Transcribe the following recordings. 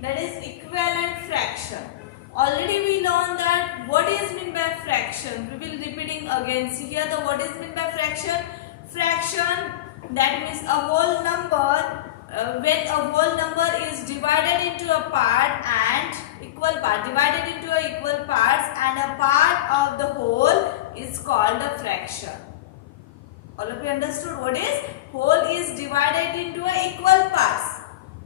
that is equivalent fraction. Already we learned that what is meant by fraction. We will repeating again. See here the what is meant by fraction. Fraction, that means a whole number. When a whole number is divided into a part and equal part, divided into a equal parts, and a part of the whole is called a fraction. All of you understood what is? Whole is divided into a equal parts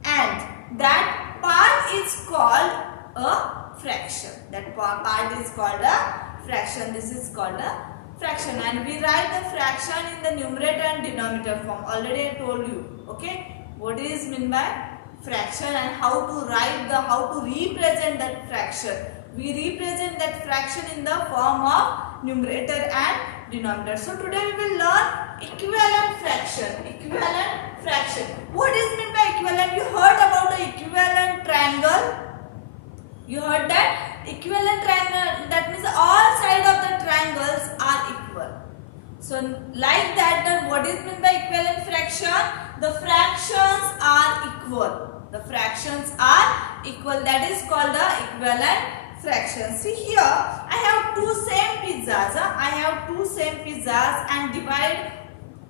and that part is called a fraction. That part is called a fraction. This is called a fraction, and we write the fraction in the numerator and denominator form. Already I told you. Okay. What is meant by fraction and how to write how to represent that fraction. We represent that fraction in the form of numerator and denominator. So today we will learn equivalent fraction. Equivalent fraction. What is meant by equivalent? You heard about the equivalent triangle. You heard that equivalent triangle, that means all sides of the triangles are equal. So like that, then what is meant by equivalent fraction? The fractions are equal. The fractions are equal. That is called the equivalent fraction. See here, I have two same pizzas. I have two same pizzas and divide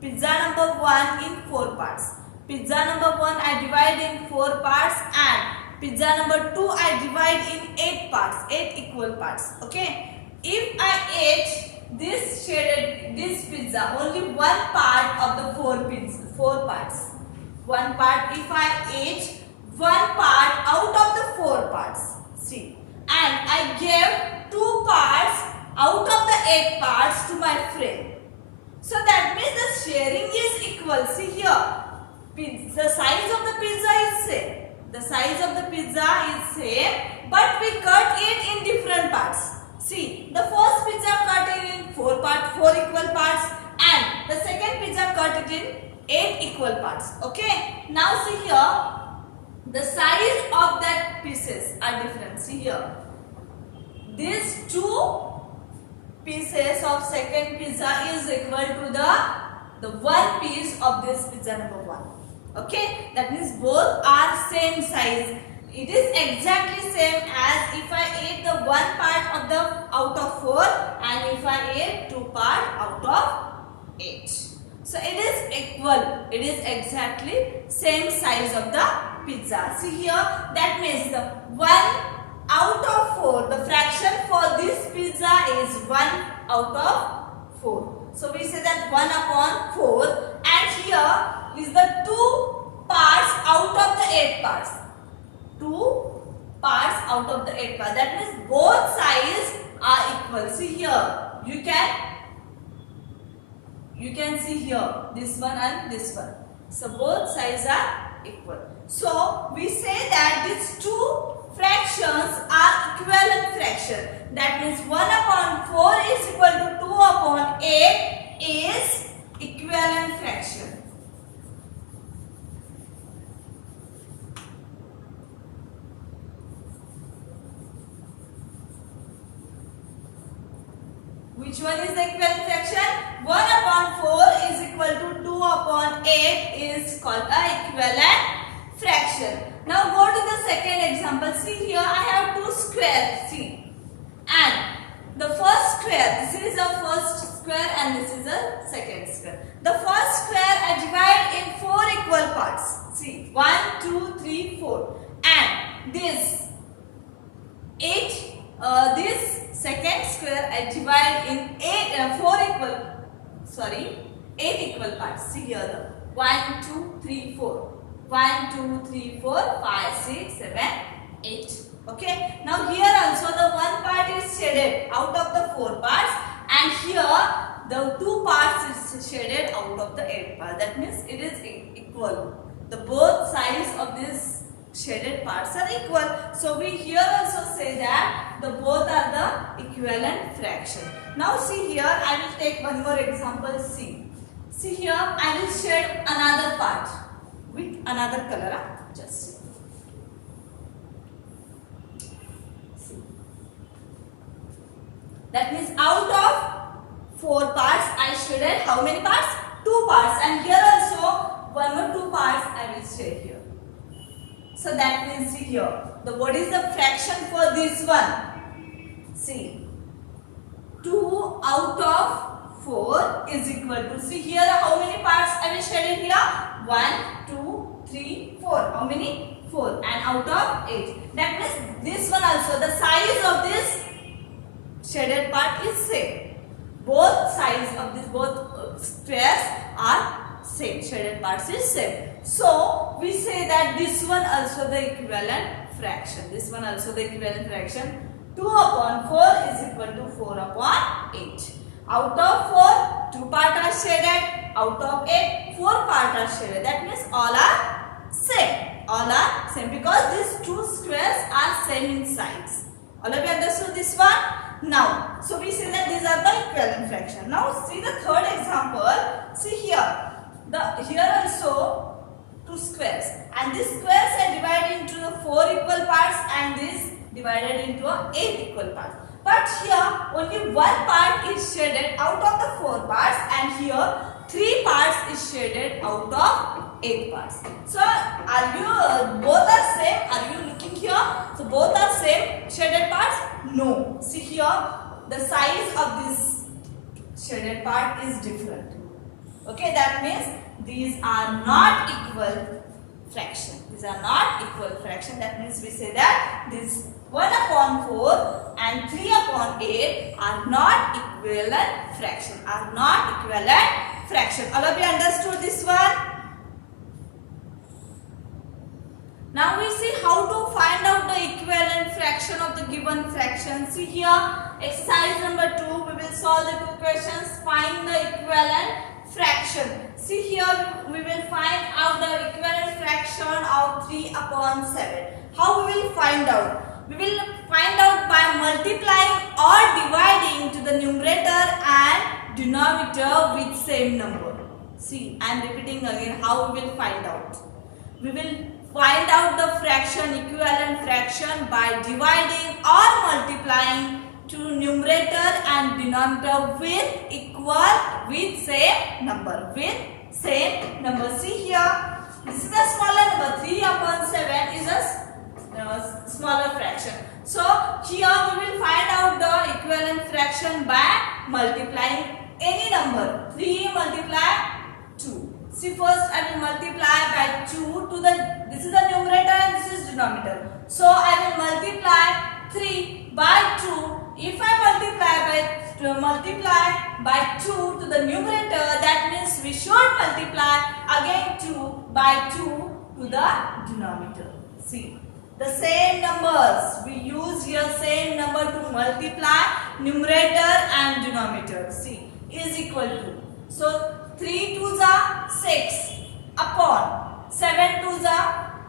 pizza number 1 in 4 parts. Pizza number 1 I divide in 4 parts and pizza number 2 I divide in 8 parts, 8 equal parts. Okay. If I ate this pizza, only one part of the 4 parts. One part, if I ate one part out of the 4 parts. See. And I gave 2 parts out of the 8 parts to my friend. So that means the sharing is equal. See here. The size of the pizza is same. The size of the pizza is same, but we cut it in different parts. See, the first pizza cut it in 4 equal parts, and the second pizza cut it in 8 equal parts. Okay. Now see here, the size of that pieces are different. See here, these 2 pieces of second pizza is equal to the 1 piece of this pizza number 1. Okay, that means both are same size. It is exactly same as if I ate the 1 part out of 4 and if I ate 2 part out of 8. So it is equal. It is exactly same size of the pizza. See here, that means the 1 out of 4. The fraction for this pizza is 1 out of 4. So we say that 1 upon 4, and here is the 2 parts out of the 8 parts. 2 parts out of the 8 parts. That means both sides are equal. See here, you can see here this one and this one. So both sides are equal. So we say that these 2 fractions are equivalent fraction. That means 1 upon 4 is equal to 2 upon 8 is equivalent fraction. Which one is the equivalent fraction? 1 upon 4 is equal to 2 upon 8 is called a equivalent fraction. Now go to the second example. See here, I have 2 squares. See. And the first square, this is the first square and this is the second square. The first square I divide in 4 equal parts. See, 1, 2, 3, 4. And this this second square I divide in 8 equal parts. See here the 1, 2, 3, 4. 1, 2, 3, 4, 5, 6, 7, 8. Okay. Now here also the 1 part is shaded out of the 4 parts, and here the 2 parts is shaded out of the 8 parts. That means it is equal. The both sides of these shaded parts are equal. So we here also say that the both are the equivalent fraction. Now see here, I will take one more example. See here, I will shade another part with another color. Just see. That means out of 4 parts I shaded how many parts? 2 parts, and here also one more 2 parts I will shade here. So that means see here, what is the fraction for this one? See, 2 out of 4 is equal to, see here how many parts I will shade it here? 1, 2, 3, 4. How many? 4. And out of 8. That means this one also, the size of this shaded part is same. Both sides of this, both squares are same. Shaded parts is same. So we say that this one also the equivalent fraction. This one also the equivalent fraction. 2 upon 4 is equal to 4 upon 8. Out of 4, 2 parts are shaded. Out of 8, 4 parts are shaded. That means all are same. All are same because these two squares are same in size. All of you understood this one? Now, so we say that these are the equivalent fraction. Now see the third example. See here. Here also 2 squares. And these squares are divided into 4 equal parts and this divided into 8 equal parts. But here only 1 part is shaded out of the 4 parts and here 3 parts is shaded out of 8 parts. So are you both are same? Are you looking here? So both are same shaded parts? No. See here the size of this shaded part is different. Okay, that means these are not equal fraction. These are not equal fraction. That means we say that this 1 upon 4 and 3 upon 8 are not equivalent fraction. Are not equivalent fraction. All of you understood this one? Now we see how to find out the equivalent fraction of the given fraction. See here, exercise number 2. We will solve the 2 questions. Find the equivalent fraction. See here, we will find out the equivalent fraction of 3 upon 7. How we will find out? We will find out by multiplying or dividing to the numerator and denominator with same number. See, I am repeating again how we will find out. We will find out the fraction, equivalent fraction by dividing or multiplying to numerator and denominator with same number. See here, this is the smaller number. 3 upon 7 is a smaller fraction. So here we will find out the equivalent fraction by multiplying any number. 3 multiply 2. See, first I will multiply by 2 to this is the numerator and this is denominator. So I will multiply 3 by 2. If I multiply by 2 to the numerator, that means we should multiply again 2 by 2 to the denominator. See, the same numbers. We use here same number to multiply numerator and denominator. See, is equal to. So 3 2s are 6 upon 7 2s are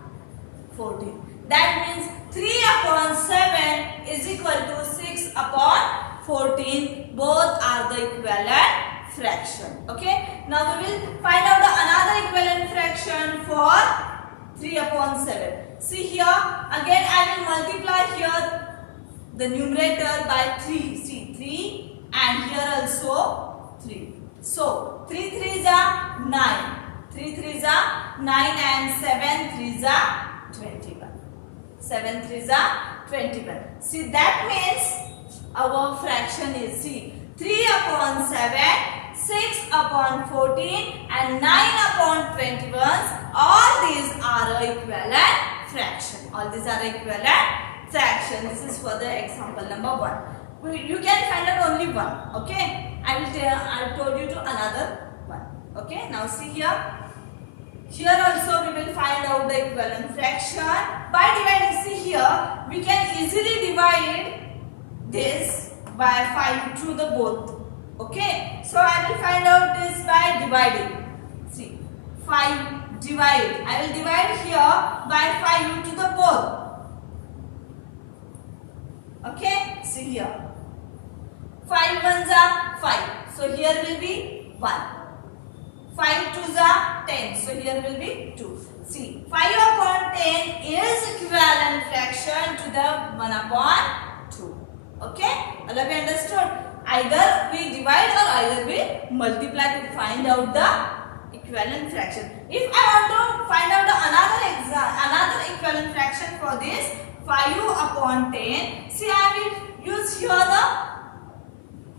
14. That means 3 upon 7 is equal to 6 upon 14. Both are the equivalent fraction. Okay. Now we will find out another equivalent fraction for 3 upon 7. See here, again I will multiply here the numerator by 3. See, 3 and here also 3. So 3 3s are 9. 3 3s are 9 and 7 3s are 21. 7 3s are 21. See, that means our fraction is, see, 3 upon 7, 6 upon 14 and 9 upon 21. All these are equivalent fraction. All these are equivalent fraction. This is for the example number 1. You can find out only one. Okay. I told you to another one. Okay. Now see here. Here also we will find out the equivalent fraction by dividing. See here, we can easily divide this by 5 to the both. Okay. So I will find out this by dividing. See, 5 divide. I will divide here by 5 to the both. Okay. See here. 5 ones are 5. So here will be 1. 5 twos are 10. So here will be 2. See, 5 upon 10 is equivalent fraction to the 1 upon 2. Okay? All of you understood? Either we divide or either we multiply to find out the equivalent fraction. If I want to find out another equivalent upon 10. See, I will use here the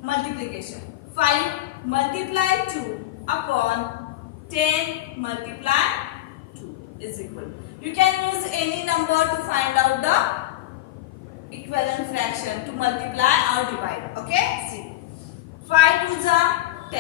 multiplication. 5 multiply 2 upon 10 multiply 2 is equal. You can use any number to find out the equivalent fraction to multiply or divide. Okay? See. 5 2s are 10.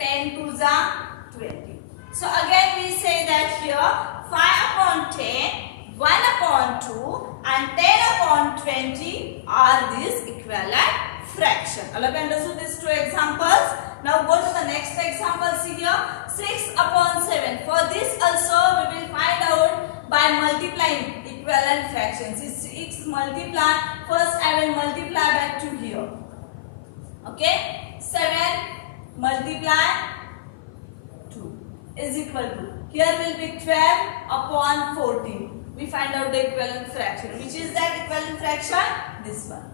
10 2s are 20. So again we say that here 5 upon 10, 1 upon 2 and 10 upon 20 are these equivalent fraction. All of you understood these two examples? Now go to the next example. See here 6 upon 7. For this also we will find out by multiplying equivalent fractions. 6 multiply. First I will multiply by 2 here. Okay? 7 multiply 2 is equal to, here will be 12 upon 14. We find out the equivalent fraction. Which is that equivalent fraction? This one.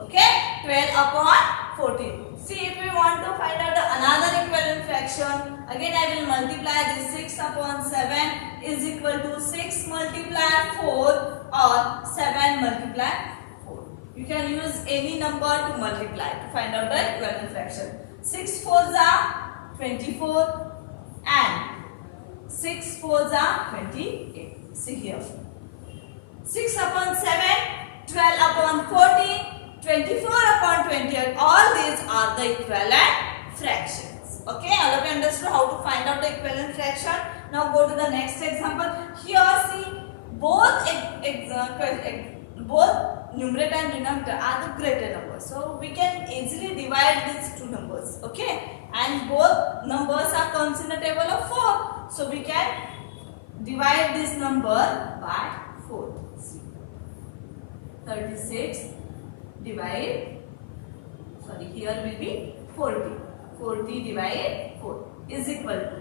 Okay? 12 upon 14. See, if we want to find out another equivalent fraction, again I will multiply this 6 upon 7 is equal to 6 multiply 4 or 7 multiply 4. You can use any number to multiply to find out the equivalent fraction. 6 4s are 24 and 6 4s are 28. See here. 6 upon 7, 12 upon 14, 24 upon 28. All these are the equivalent fractions. Okay, all of you understood how to find out the equivalent fraction. Now go to the next example. Here see both numerator and denominator are the greater numbers. So we can easily divide these two numbers. Okay, and both numbers are comes in a table of 4. So we can divide this number by 4. See. 36 divide, sorry, here will be 40. 40 divided 4 is equal to.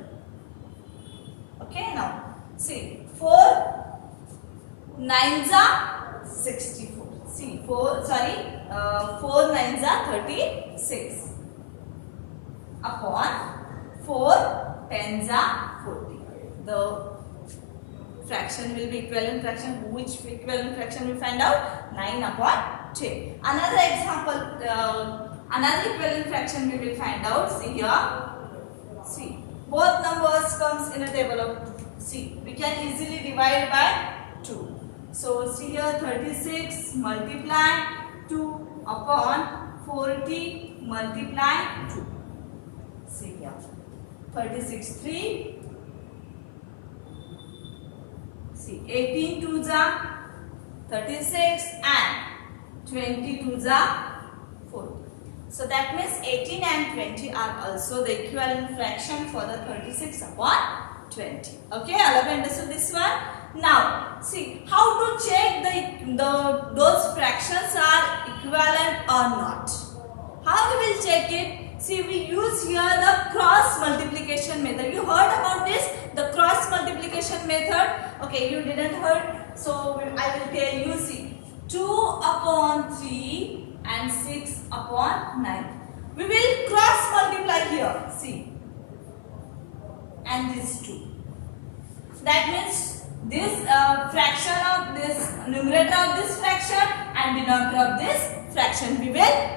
Okay, now see 4 9s are 64. See 4 9s are 36 upon 4 10s are 40. The fraction will be equivalent fraction. Which equivalent fraction we find out? 9 upon 10. Another example, another equivalent fraction we will find out. See here. See, both numbers comes in a table of 2. See, we can easily divide by 2. So see here 36 multiply 2 upon 40 multiply 2. See here 36 3. See 18 2s are 36 and 20 2s are 40. So that means 18 and 20 are also the equivalent fraction for the 36 upon 20. Okay, all of you understood this one? Now, see how to check those fractions are equivalent or not. How we will check it? See, we use here the cross multiplication method. You heard about this? The cross multiplication method. Okay, you didn't heard. So I will tell you. See, 2 upon 3 and 6 upon 9. We will cross multiply here. See, and this 2. That means this fraction of this numerator of this fraction and denominator of this fraction we will